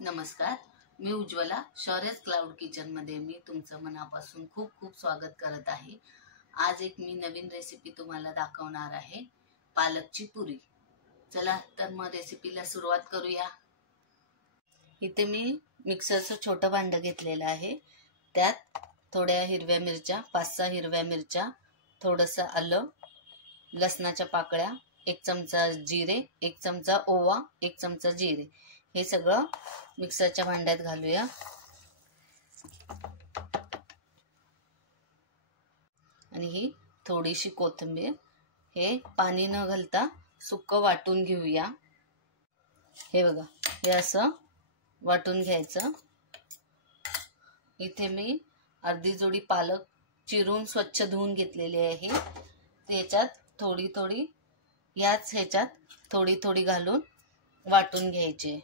नमस्कार, मी Ujjwala. शौर्यस cloud kitchen मध्ये मी तुमचं मनापासून खूप खूप स्वागत करत आहे. आज एक मी नवीन रेसिपी तुम्हाला दाखवणार आहे, पालकची पुरी. चला तर मग रेसिपीला सुरुवात करूया. इथे मी मिक्सरचं छोटं भांडं घेतलेलं आहे. त्यात थोड्या हिरव्या मिरच्या, 5-6 हिरव्या मिरच्या, थोडंसं आलं, लसणाच्या पाकळ्या, 1 चमचा जिरे, 1 चमचा ओवा, 1 चमचा जिरे, हे सगळं मिक्सरच्या भांड्यात घालूया. आणि ही थोडीशी कोथिंबीर, हे पाणी न घालता सुक्क वाटून घेऊया. हे बघा, हे असं वाटून घ्यायचं. इथे मी अर्धी जोडी पालक चिरून स्वच्छ धुवून घेतलेली आहे. त्याच्यात थोडी थोडी ह्याच्यात थोडी थोडी घालून वाटून घ्यायचे.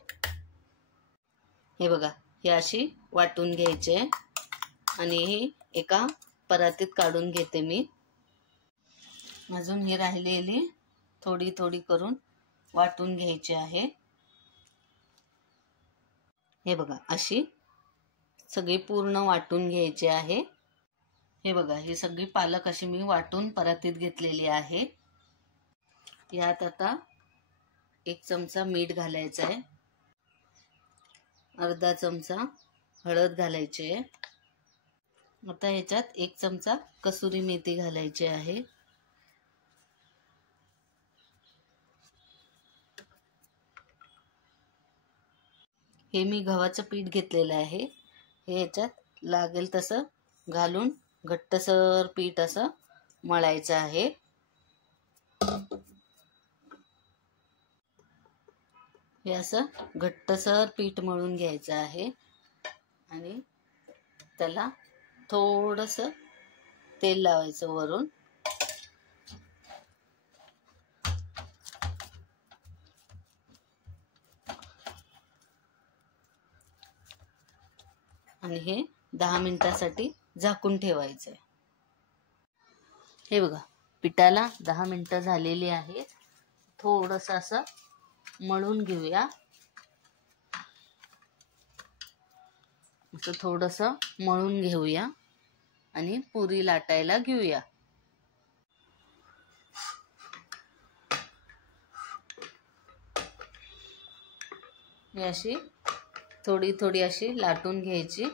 हे बघा, हे अशी वाटून घ्यायचे आणि ही एका परातीत काढून घेते मी. अजून ही राहिलेली थोडी थोडी करून वाटून घ्यायची आहे. हे बघा, अशी सगळी पूर्ण वाटून घ्यायची आहे. हे बघा, ही सगळी पालक अशी मी वाटून परातीत घेतलेली आहे. यात आता 1 चमचा मीठ घालायचं आहे, अर्धा चमचा हळद घालायची आहे. आता ह्याच्यात 1 चमचा कसुरी मेथी घालायची आहे. हे मी गव्हाचं पीठ घेतलेलं आहे. हे ह्याच्यात लागेल तसं घालून घट्टसर पीठ असं मळायचं आहे. हे असं घट्टसर पीठ मळून घ्यायचं आहे आणि त्याला थोडंसं तेल लावायचं वरून. आणि हे 10 मिनिटासाठी झाकून ठेवायचं. हे बघा, पिठाला 10 मिनिटं झालेली आहेत. थोडंसं असं मळून घेऊया. असं थोडंसं मळून घेऊया आणि पुरी लाटायला घेऊया. ही अशी थोडी थोडी अशी लाटून घ्यायची.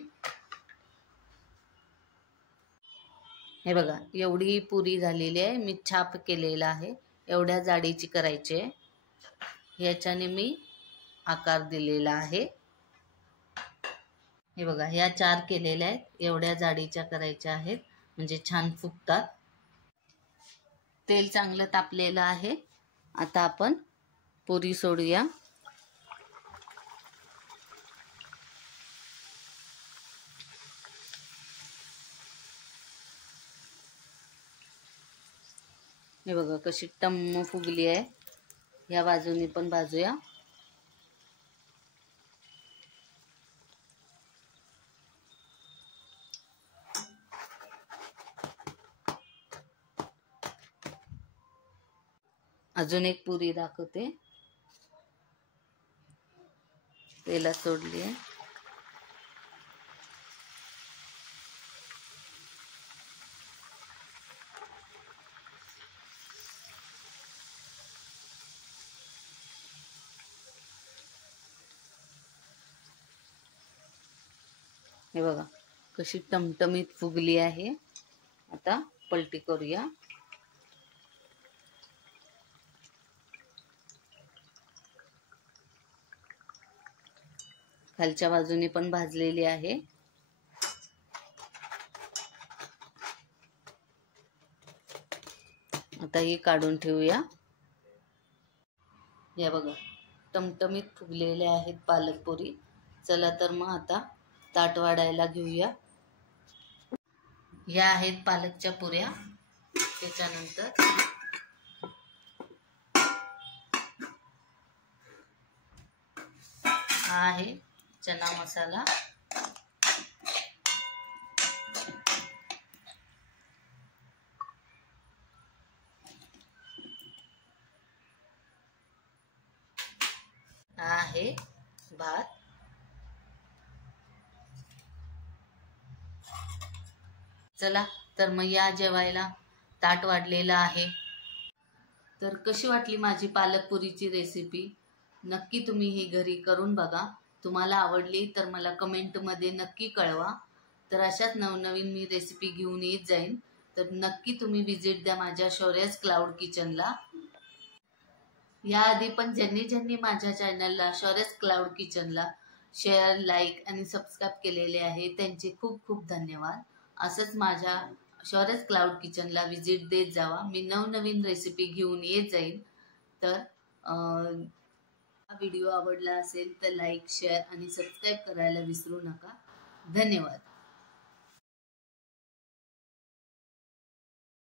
हे बघा, एवढी पुरी झालेली आहे. मी छाप केलेला आहे, एवढ्या जाडीची करायची आहे. याच्याने मी आकार दिलेला आहे. हे बघा, ह्या 4 केलेल्या आहेत. एवढ्या जाडीच्या करायच्या आहेत, म्हणजे छान फुगतात. तेल चांगलं तापलेलं आहे. आता आपण पुरी सोडूया. हे बघा, कशी टम्म फुगली आहे. या बाजूनी पण भाजूया. अजून एक पुरी दाखवते. तेलात सोडली आहे. हे बघा, कशी टमटमीत फुगली आहे. आता पलटी करूया. खालच्या बाजूने पण भाजलेली आहे. आता ही काढून ठेवूया. या बघा, टमटमीत फुगलेल्या आहेत पालक पुरी. चला तर मग आता ताट वाढायला घेऊया. या आहेत पालकच्या पुऱ्या. त्याच्यानंतर हा आहे चना मसाला. हा आहे भात. चला तर मग या जेवायला, ताट वाढलेलं आहे. तर कशी वाटली माझी पालकपुरीची रेसिपी? नक्की तुम्ही ही घरी करून बघा. तुम्हाला आवडली तर मला कमेंटमध्ये नक्की कळवा. तर अशाच नवनवीन मी रेसिपी घेऊन येत जाईन. तर नक्की तुम्ही विजिट द्या माझ्या शौर्यस क्लाउड किचनला. याआधी पण ज्यांनी माझ्या चॅनलला शौर्यस क्लाउड किचनला शेअर, लाईक आणि सबस्क्राईब केलेले आहे त्यांचे खूप खूप धन्यवाद. असंच माझ्या शौर्यस क्लाउड किचनला विजिट देत जावा. मी नवनवीन रेसिपी घेऊन येत जाईन. तर हा व्हिडिओ आवडला असेल तर लाईक, शेअर आणि सबस्क्राईब करायला विसरू नका. धन्यवाद.